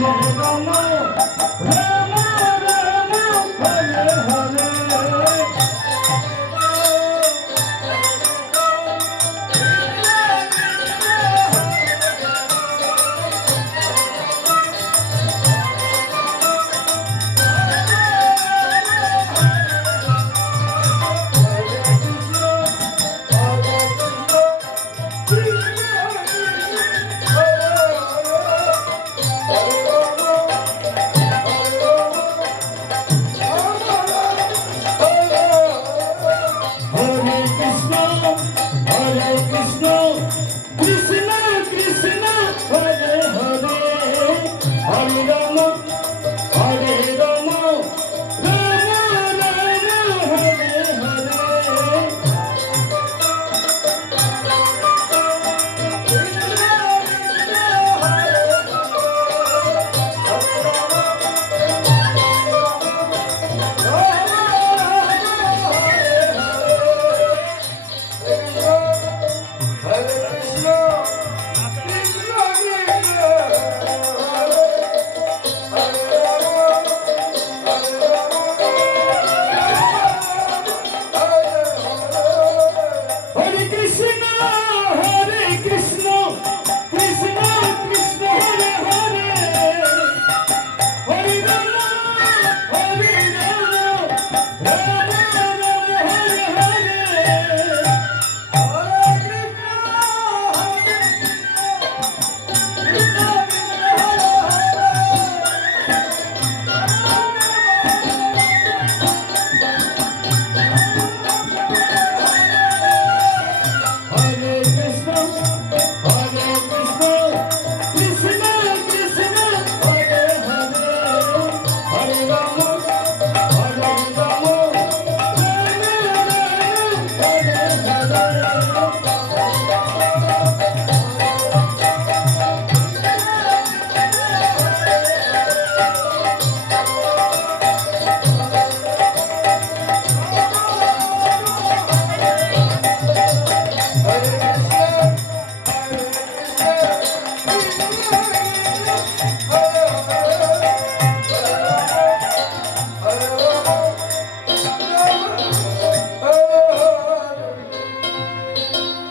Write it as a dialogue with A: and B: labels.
A: Hare